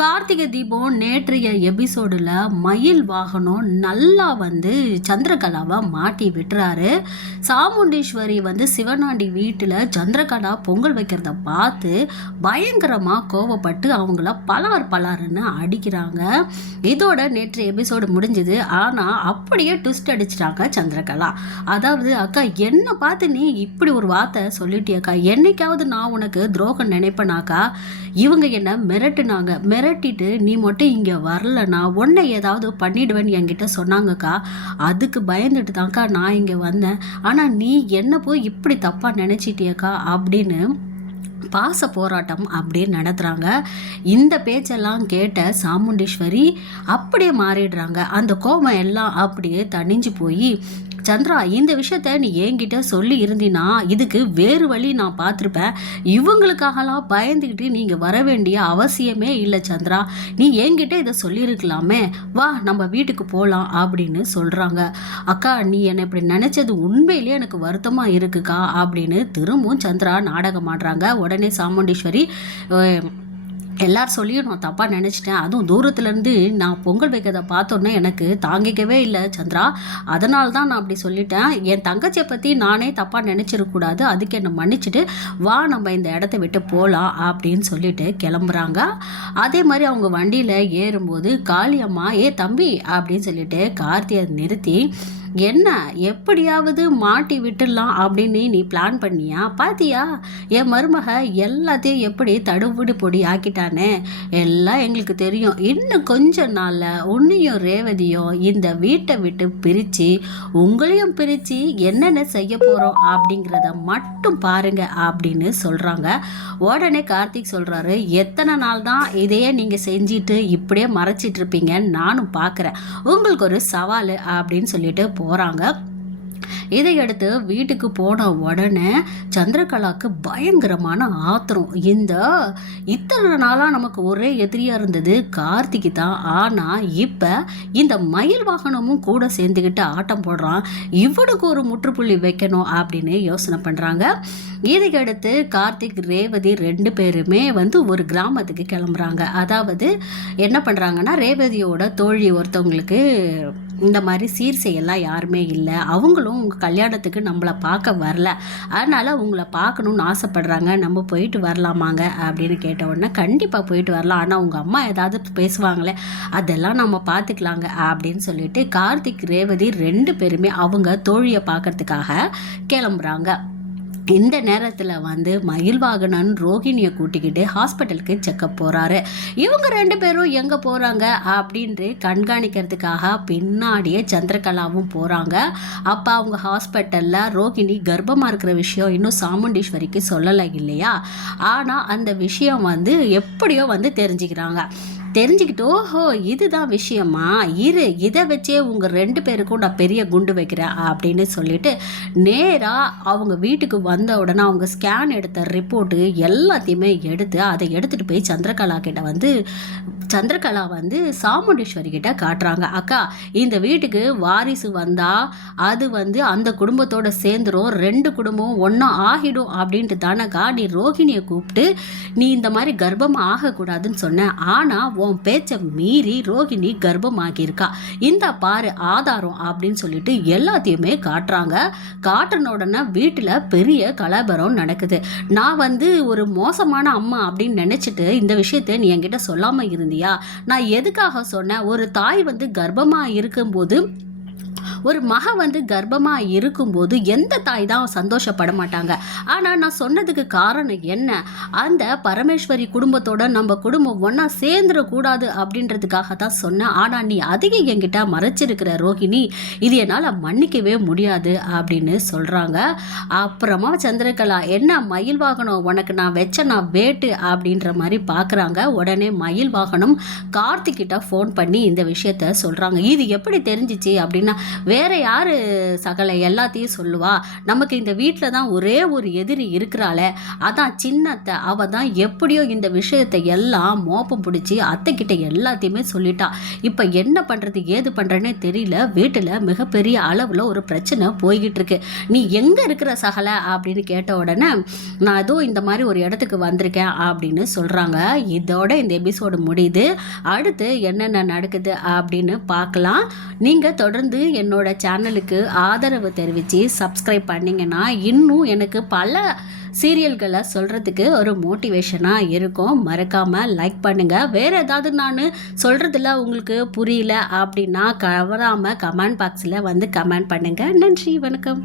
கார்த்திகை தீபம் நேற்றைய எபிசோடில் மயில் வாகனம் நல்லா வந்து சந்திரகலாவை மாட்டி விட்டுறாரு. சாமுண்டீஸ்வரி வந்து சிவனாண்டி வீட்டில் சந்திரகலா பொங்கல் வைக்கிறத பார்த்து பயங்கரமாக கோவப்பட்டு அவங்கள பலார் பலாருன்னு அடிக்கிறாங்க. இதோட நேற்று எபிசோடு முடிஞ்சுது. ஆனால் அப்படியே ட்விஸ்ட் அடிச்சிட்டாங்க சந்திரகலா. அதாவது அக்கா என்னை பார்த்து நீ இப்படி ஒரு வார்த்தை சொல்லிட்டியக்கா? என்னைக்காவது நான் உனக்கு துரோகம் நினைப்பேனாக்கா? இவங்க என்ன மிரட்டுனாங்க. மிரட்டிட்டு நீ மட்டும் இங்கே வரலன்னா உன்னை ஏதாவது பண்ணிடுவேன்னு என்கிட்ட சொன்னாங்கக்கா. அதுக்கு பயந்துட்டு தான்க்கா நான் இங்கே வந்தேன். ஆனால் நீ என்ன போய் இப்படி தப்பாக நினச்சிட்டியக்கா? அப்படின்னு பாச போராட்டம் அப்படியே நடத்துகிறாங்க இந்த பேச்செல்லாம் கேட்ட சாமுண்டீஸ்வரி அப்படியே மாறிடுறாங்க. அந்த கோபம் எல்லாம் அப்படியே தணிஞ்சு போய் சந்திரா இந்த விஷயத்த நீ என்கிட்ட சொல்லி இருந்தினா இதுக்கு வேறு வழி நான் பார்த்துருப்பேன். இவங்களுக்காகலாம் பயந்துக்கிட்டு நீங்கள் வர வேண்டிய அவசியமே இல்லை சந்திரா. நீ என்கிட்ட இதை சொல்லியிருக்கலாமே. வா நம்ம வீட்டுக்கு போகலாம் அப்படின்னு சொல்கிறாங்க அக்கா நீ என்னை இப்படி நினச்சது உண்மையிலேயே எனக்கு வருத்தமாக இருக்குக்கா அப்படின்னு திரும்பவும் சந்திரா நாடகம் ஆடுறாங்க. உடனே சாமுண்டீஸ்வரி அஹ், எல்லாரும் சொல்லியும் நான் தப்பாக நினச்சிட்டேன். அதுவும் தூரத்துலேருந்து நான் பொங்கல் வைக்கிறத பார்த்தோன்னே எனக்கு தாங்கிக்கவே இல்லை சந்திரா. அதனால தான் நான் அப்படி சொல்லிட்டேன். என் தங்கச்சியை பற்றி நானே தப்பாக நினச்சிடக்கூடாது அதுக்கு என்னை மன்னிச்சுட்டு வா நம்ம இந்த இடத்த விட்டு போகலாம் அப்படின்னு சொல்லிட்டு கிளம்புறாங்க. அதே மாதிரி அவங்க வண்டியில் ஏறும்போது காளியம்மா ஏ தம்பி அப்படின்னு சொல்லிட்டு கார்த்தியை நிறுத்தி என்ன? எப்படியாவது மாட்டி விட்டுடலாம் அப்படின்னு நீ பிளான் பண்ணியா? பாத்தியா? என் மருமக எல்லாத்தையும் எப்படி தடுபுடி பொடி ஆக்கிட்டானே? எல்லாம் எங்களுக்கு தெரியும். இன்னும் கொஞ்ச நாளில் உன்னையும் ரேவதியும் இந்த வீட்டை விட்டு பிரித்து உங்களையும் பிரித்து என்னென்ன செய்ய போகிறோம் அப்படிங்கிறத மட்டும் பாருங்க அப்படின்னு சொல்கிறாங்க உடனே கார்த்திக் சொல்கிறாரு எத்தனை நாள் தான் இதையே நீங்கள் செஞ்சுட்டு இப்படியே மறைச்சிட்டு இருப்பீங்கன்னு நானும் பார்க்குறேன் உங்களுக்கு ஒரு சவால் அப்படின்னு சொல்லிட்டு போகிறாங்க இதையடுத்து வீட்டுக்கு போன உடனே சந்திரகலாவுக்கு பயங்கரமான ஆத்திரம். இந்த இத்தனை நாளாக நமக்கு ஒரே எதிரியாக இருந்தது கார்த்திக்கு தான். ஆனால் இப்போ இந்த மயில் வாகனமும் கூட சேர்ந்துக்கிட்டு ஆட்டம் போடுறான். இவனுக்கு ஒரு முற்றுப்புள்ளி வைக்கணும் அப்படின்னு யோசனை பண்ணுறாங்க இதையடுத்து கார்த்திக் ரேவதி ரெண்டு பேருமே வந்து ஒரு கிராமத்துக்கு கிளம்புறாங்க. அதாவது என்ன பண்ணுறாங்கன்னா ரேவதியோட தோழி ஒருத்தவங்களுக்கு இந்த மாதிரி சீர் செய்யலாம் யாருமே இல்லை. அவங்களும் உங்கள் கல்யாணத்துக்கு நம்மளை பார்க்க வரல. அதனால் உங்களை பார்க்கணுன்னு ஆசைப்படுறாங்க. நம்ம போயிட்டு வரலாமாங்க? அப்படின்னு கேட்ட உடனே கண்டிப்பாக போயிட்டு வரலாம். ஆனால் உங்கள் அம்மா ஏதாவது பேசுவாங்களே அதெல்லாம் நம்ம பார்த்துக்கலாங்க அப்படின்னு சொல்லிட்டு கார்த்திக் ரேவதி ரெண்டு பேருமே அவங்க தோழியை பார்க்கறதுக்காக கிளம்புறாங்க. இந்த நேரத்தில் வந்து மயில்வாகனன் ரோஹிணியை கூட்டிக்கிட்டு ஹாஸ்பிட்டலுக்கு செக்கப் போகிறாரு இவங்க ரெண்டு பேரும் எங்கே போகிறாங்க அப்படின்ட்டு கண்காணிக்கிறதுக்காக பின்னாடியே சந்திரகலாவும் போகிறாங்க அப்போ அவங்க ஹாஸ்பிட்டலில் ரோஹிணி கர்ப்பமாக இருக்கிற விஷயம் இன்னும் சாமுண்டீஸ்வரிக்கு சொல்லலை இல்லையா? ஆனால் அந்த விஷயம் வந்து எப்படியோ வந்து தெரிஞ்சுக்கிறாங்க. தெரிஞ்சுக்கிட்டு ஓஹோ இதுதான் விஷயமா? இரு இதை வச்சே உங்கள் ரெண்டு பேருக்கும் நான் பெரிய குண்டு வைக்கிறேன் அப்படின்னு சொல்லிட்டு நேராக அவங்க வீட்டுக்கு வந்த உடனே அவங்க ஸ்கேன் எடுத்த ரிப்போர்ட்டு எல்லாத்தையுமே எடுத்து அதை எடுத்துகிட்டு போய் சந்திரகலா கிட்ட வந்து சந்திரகலா வந்து சாமுண்டீஸ்வரி கிட்ட காட்டுறாங்க. அக்கா இந்த வீட்டுக்கு வாரிசு வந்தால் அது வந்து அந்த குடும்பத்தோட சேர்ந்துரும் ரெண்டு குடும்பம் ஒன்றா ஆகிடும் அப்படின்ட்டு தானக்கா நீ ரோஹிணியை கூப்பிட்டு நீ இந்த மாதிரி கர்ப்பம் ஆகக்கூடாதுன்னு சொன்ன. ஆனால் உன் பேச்சை மீறி ரோஹிணி கர்ப்பமாகியிருக்கா. இந்த பாரு ஆதாரம் அப்படின்னு சொல்லிட்டு எல்லாத்தையுமே காட்டுறாங்க. காட்டின உடனே வீட்டில் பெரிய கலபரம் நடக்குது. நான் வந்து ஒரு மோசமான அம்மா அப்படின்னு நினச்சிட்டு இந்த விஷயத்தை நீ என்கிட்ட சொல்லாமல் இருந்தியா? நான் எதுக்காக சொன்னேன்? ஒரு தாய் வந்து கர்ப்பமாக இருக்கும்போது ஒரு மக வந்து கர்ப்பமாக இருக்கும்போது எந்த தாய் தான் சந்தோஷப்பட மாட்டாங்க. ஆனால் நான் சொன்னதுக்கு காரணம் என்ன? அந்த பரமேஸ்வரி குடும்பத்தோட நம்ம குடும்பம் ஒன்றா சேர்ந்துடக்கூடாது அப்படின்றதுக்காக தான் சொன்னேன். ஆனால் நீ அதிகம் என்கிட்ட மறைச்சிருக்கிற ரோஹிணி இது என்னால் மன்னிக்கவே முடியாது அப்படின்னு சொல்கிறாங்க அப்புறமா சந்திரகலா என்ன மயில் வாகனம் உனக்கு நான் வச்ச நான் வேட்டு அப்படின்ற மாதிரி பார்க்குறாங்க உடனே மயில் வாகனம் கார்த்திக்கிட்ட ஃபோன் பண்ணி இந்த விஷயத்த சொல்கிறாங்க இது எப்படி தெரிஞ்சிச்சு? அப்படின்னா வேற யார் சகலை? எல்லாத்தையும் சொல்லுவா. நமக்கு இந்த வீட்டில் தான் ஒரே ஒரு எதிரி இருக்கிறாளே. அதான் சின்னத்தை அவ தான் எப்படியோ இந்த விஷயத்தை எல்லாம் மோப்பம் பிடிச்சி அத்தைக்கிட்ட எல்லாத்தையுமே சொல்லிட்டா. இப்போ என்ன பண்ணுறது ஏது பண்ணுறேன்னே தெரியல. வீட்டில் மிகப்பெரிய அளவில் ஒரு பிரச்சனை போய்கிட்டு இருக்கு நீ எங்கே இருக்கிற சகலை? அப்படின்னு கேட்ட உடனே நான் ஏதோ இந்த மாதிரி ஒரு இடத்துக்கு வந்திருக்கேன் அப்படின்னு சொல்கிறாங்க இதோட இந்த எபிசோடு முடியுது. அடுத்து என்னென்ன நடக்குது அப்படின்னு பார்க்கலாம். நீங்கள் தொடர்ந்து என்னோட என்னோட சேனலுக்கு ஆதரவு தெரிவித்து சப்ஸ்கிரைப் பண்ணிங்கன்னா இன்னும் எனக்கு பல சீரியல்களை சொல்கிறதுக்கு ஒரு மோட்டிவேஷனாக இருக்கும். மறக்காமல் லைக் பண்ணுங்கள் வேறு ஏதாவது நான் சொல்கிறதுல உங்களுக்கு புரியல அப்படின்னா கவராமல் கமெண்ட் பாக்ஸில் வந்து கமெண்ட் பண்ணுங்கள் நன்றி வணக்கம்.